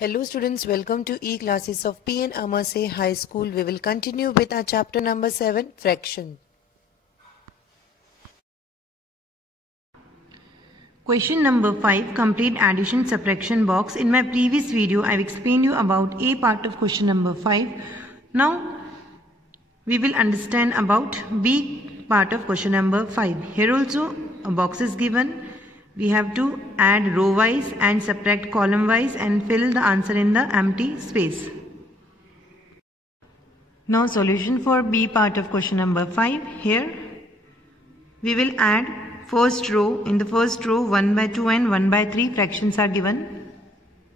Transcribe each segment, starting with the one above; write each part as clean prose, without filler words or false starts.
Hello students, welcome to e-classes of P.N. Amarse High School. We will continue with our chapter number 7, fraction. Question number 5, complete addition subtraction box. In my previous video, I've explained you about A part of question number 5. Now, we will understand about B part of question number 5. Here also, a box is given. We have to add row wise and subtract column wise and fill the answer in the empty space. Now solution for B part of question number 5. Here we will add first row. In the first row 1 by 2 and 1 by 3 fractions are given.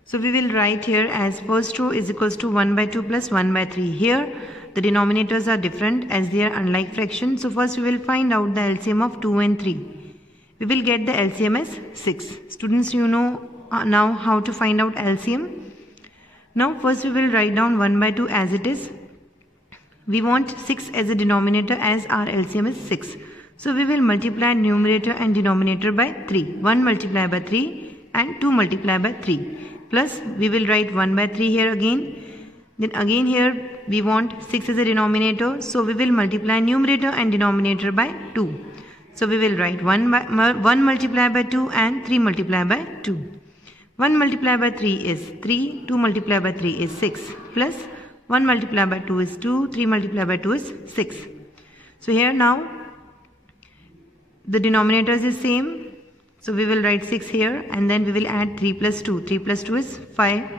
So we will write here as first row is equals to 1 by 2 plus 1 by 3. Here the denominators are different as they are unlike fractions. So first we will find out the LCM of 2 and 3. We will get the LCM as 6. Students, you know now how to find out LCM. Now first we will write down 1 by 2 as it is. We want 6 as a denominator as our LCM is 6. So we will multiply numerator and denominator by 3. 1 multiplied by 3 and 2 multiplied by 3. Plus we will write 1 by 3 here again. Then again here we want 6 as a denominator. So we will multiply numerator and denominator by 2. So we will write 1 multiplied by 2 and 3 multiplied by 2. 1 multiplied by 3 is 3, 2 multiplied by 3 is 6, plus 1 multiplied by 2 is 2, 3 multiplied by 2 is 6. So here now the denominators is same. So we will write 6 here and then we will add 3 plus 2. 3 plus 2 is 5.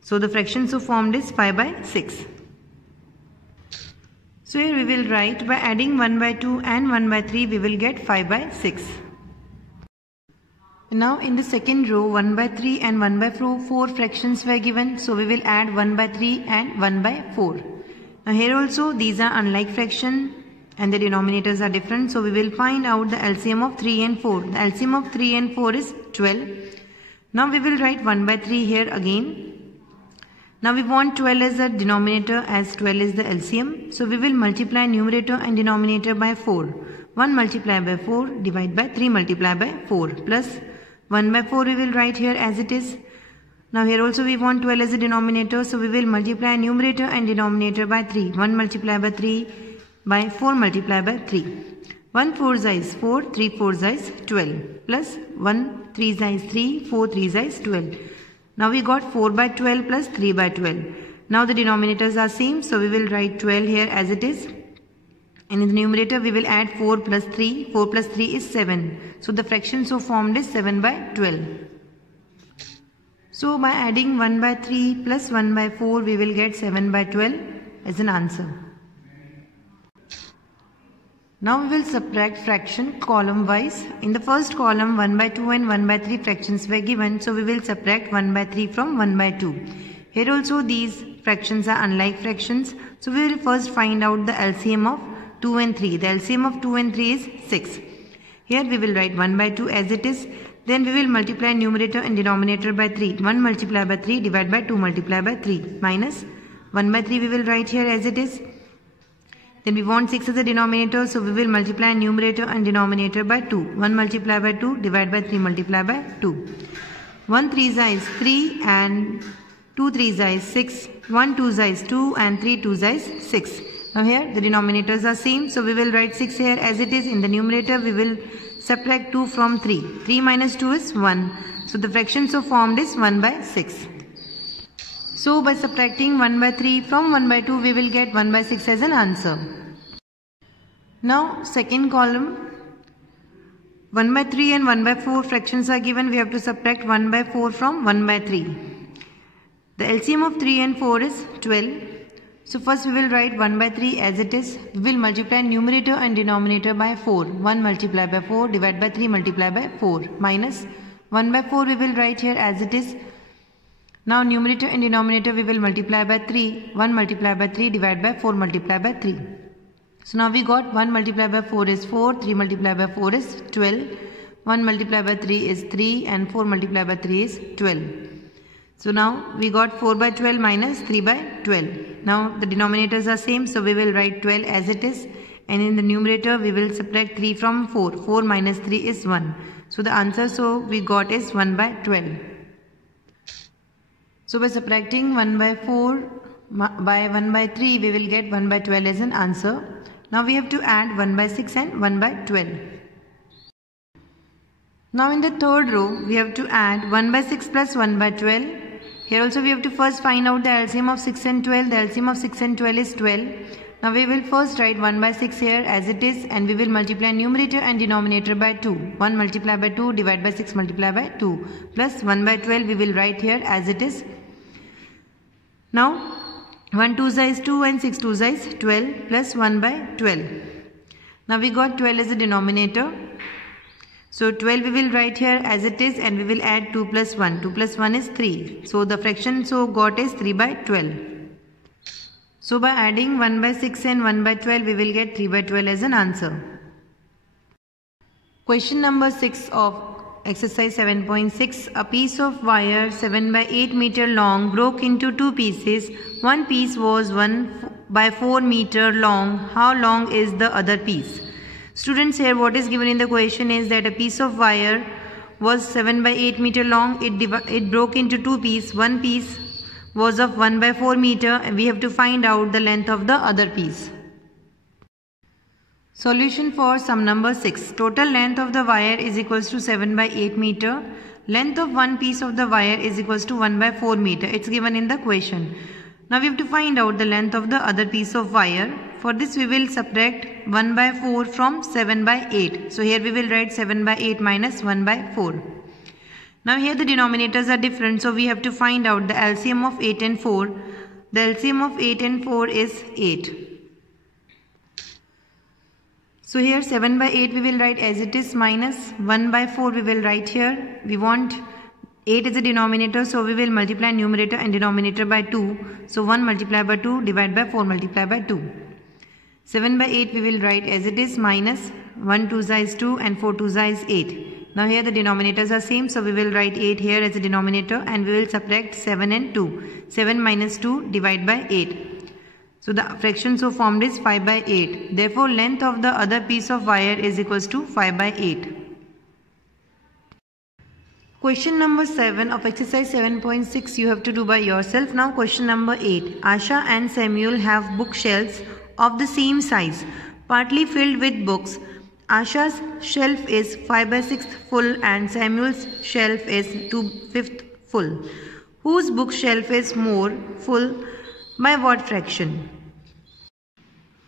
So the fraction so formed is 5 by 6. So here we will write by adding 1 by 2 and 1 by 3 we will get 5 by 6. Now in the second row 1 by 3 and 1 by 4 fractions were given. So we will add 1 by 3 and 1 by 4. Now here also these are unlike fraction and the denominators are different. So we will find out the LCM of 3 and 4. The LCM of 3 and 4 is 12. Now we will write 1 by 3 here again. Now we want 12 as a denominator as 12 is the LCM. So we will multiply numerator and denominator by 4. 1 multiplied by 4 divided by 3 multiplied by 4 plus 1 by 4 we will write here as it is. Now here also we want 12 as a denominator. So we will multiply numerator and denominator by 3. 1 multiplied by 3 by 4 multiplied by 3. 1 4 is 4, 3 4 is 12 plus 1 3 is 3, 4 3 is 12. Now we got 4 by 12 plus 3 by 12. Now the denominators are same. So we will write 12 here as it is. And in the numerator we will add 4 plus 3. 4 plus 3 is 7. So the fraction so formed is 7 by 12. So by adding 1 by 3 plus 1 by 4 we will get 7 by 12 as an answer. Now we will subtract fraction column wise. In the first column 1 by 2 and 1 by 3 fractions were given. So we will subtract 1 by 3 from 1 by 2. Here also these fractions are unlike fractions. So we will first find out the LCM of 2 and 3. The LCM of 2 and 3 is 6. Here we will write 1 by 2 as it is. Then we will multiply numerator and denominator by 3. 1 multiplied by 3 divided by 2 multiplied by 3 minus 1 by 3 we will write here as it is. Then we want 6 as a denominator, so we will multiply numerator and denominator by 2. 1 multiplied by 2 divided by 3 multiplied by 2. 1 3 is 3 and 2 3 is 6. 1 2 is 2 and 3 2 is 6. Now here the denominators are same, so we will write 6 here as it is. In the numerator we will subtract 2 from 3. 3 minus 2 is 1. So the fraction so formed is 1 by 6. So by subtracting 1 by 3 from 1 by 2 we will get 1 by 6 as an answer. Now second column 1 by 3 and 1 by 4 fractions are given. We have to subtract 1 by 4 from 1 by 3. The LCM of 3 and 4 is 12. So first we will write 1 by 3 as it is. We will multiply numerator and denominator by 4. 1 multiplied by 4 divided by 3 multiplied by 4 minus 1 by 4 we will write here as it is. Now numerator and denominator we will multiply by 3. 1 multiplied by 3 divided by 4 multiplied by 3. So now we got 1 multiplied by 4 is 4. 3 multiplied by 4 is 12. 1 multiplied by 3 is 3 and 4 multiplied by 3 is 12. So now we got 4 by 12 minus 3 by 12. Now the denominators are same, so we will write 12 as it is. And in the numerator we will subtract 3 from 4. 4 minus 3 is 1. So the answer so we got is 1 by 12. So by subtracting 1 by 4 by 1 by 3, we will get 1 by 12 as an answer. Now we have to add 1 by 6 and 1 by 12. Now in the third row, we have to add 1 by 6 plus 1 by 12. Here also we have to first find out the LCM of 6 and 12. The LCM of 6 and 12 is 12. Now we will first write 1 by 6 here as it is, and we will multiply numerator and denominator by 2. 1 multiplied by 2 divided by 6 multiplied by 2 plus 1 by 12 we will write here as it is. Now 1 2 is 2 and 6 2 is 12 plus 1 by 12. Now we got 12 as a denominator. So 12 we will write here as it is, and we will add 2 plus 1. 2 plus 1 is 3. So the fraction got is 3 by 12. So by adding 1 by 6 and 1 by 12, we will get 3 by 12 as an answer. Question number 6 of exercise 7.6. A piece of wire 7 by 8 meter long broke into two pieces. One piece was 1 by 4 meter long. How long is the other piece? Students, here what is given in the question is that a piece of wire was 7 by 8 meter long. It broke into two pieces. One piece was of 1 by 4 meter, and we have to find out the length of the other piece. Solution for sum number 6. Total length of the wire is equals to 7 by 8 meter. Length of one piece of the wire is equals to 1 by 4 meter. It's given in the question. Now we have to find out the length of the other piece of wire. For this we will subtract 1 by 4 from 7 by 8. So here we will write 7 by 8 minus 1 by 4. Now here the denominators are different, so we have to find out the LCM of 8 and 4. The LCM of 8 and 4 is 8. So here 7 by 8 we will write as it is, minus 1 by 4 we will write here. We want 8 is a denominator, so we will multiply numerator and denominator by 2. So 1 multiplied by 2 divided by 4 multiplied by 2. 7 by 8 we will write as it is, minus 1 2 is 2 and 4 2 is 8. Now here the denominators are same, so we will write 8 here as a denominator, and we will subtract 7 and 2. 7 minus 2 divided by 8. So the fraction formed is 5 by 8. Therefore length of the other piece of wire is equals to 5 by 8. Question number 7 of exercise 7.6 you have to do by yourself. Now question number 8. Asha and Samuel have bookshelves of the same size, partly filled with books. Asha's shelf is 5 by 6 full and Samuel's shelf is 2/5 full. Whose bookshelf is more full? By what fraction?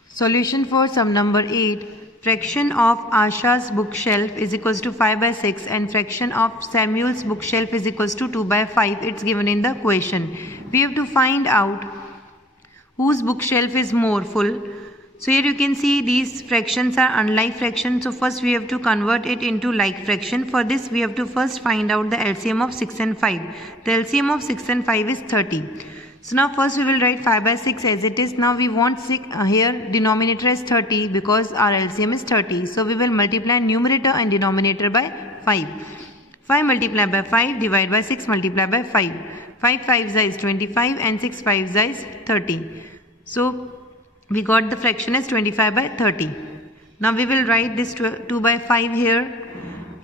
Solution for sum number 8. Fraction of Asha's bookshelf is equals to 5 by 6 and fraction of Samuel's bookshelf is equals to 2 by 5. It's given in the question. We have to find out whose bookshelf is more full. So here you can see these fractions are unlike fractions. So first we have to convert it into like fraction. For this we have to first find out the LCM of 6 and 5. The LCM of 6 and 5 is 30. So now first we will write 5 by 6 as it is. Now we want here denominator as 30 because our LCM is 30. So we will multiply numerator and denominator by 5. 5 multiplied by 5 divided by 6 multiplied by 5. 5 5 is 25 and 6 5 is 30. So we got the fraction as 25 by 30. Now we will write this 2 by 5 here.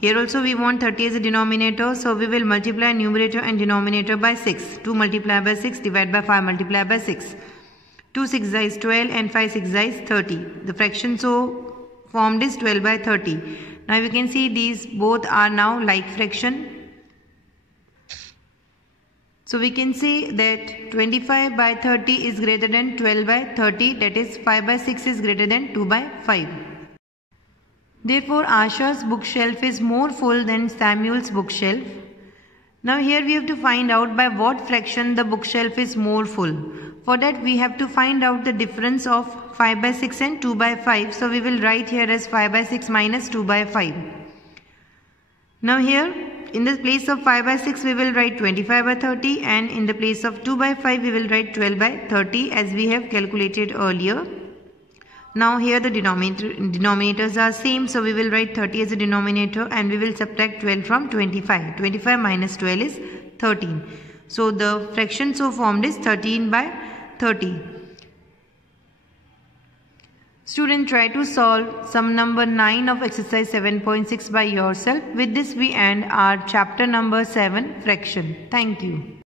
Here also we want 30 as a denominator. So we will multiply numerator and denominator by 6. 2 multiplied by 6 divided by 5 multiplied by 6. 2 6 is 12 and 5 6 is 30. The fraction formed is 12 by 30. Now you can see these both are now like fraction. So we can say that 25 by 30 is greater than 12 by 30, that is 5 by 6 is greater than 2 by 5. Therefore Asha's bookshelf is more full than Samuel's bookshelf. Now here we have to find out by what fraction the bookshelf is more full. For that we have to find out the difference of 5 by 6 and 2 by 5. So we will write here as 5 by 6 minus 2 by 5. Now here in the place of 5 by 6 we will write 25 by 30, and in the place of 2 by 5 we will write 12 by 30 as we have calculated earlier. Now here the denominators are same, so we will write 30 as a denominator and we will subtract 12 from 25. 25 minus 12 is 13. So the fraction formed is 13 by 30. Student, try to solve sum number 9 of exercise 7.6 by yourself. With this we end our chapter number 7 fraction. Thank you.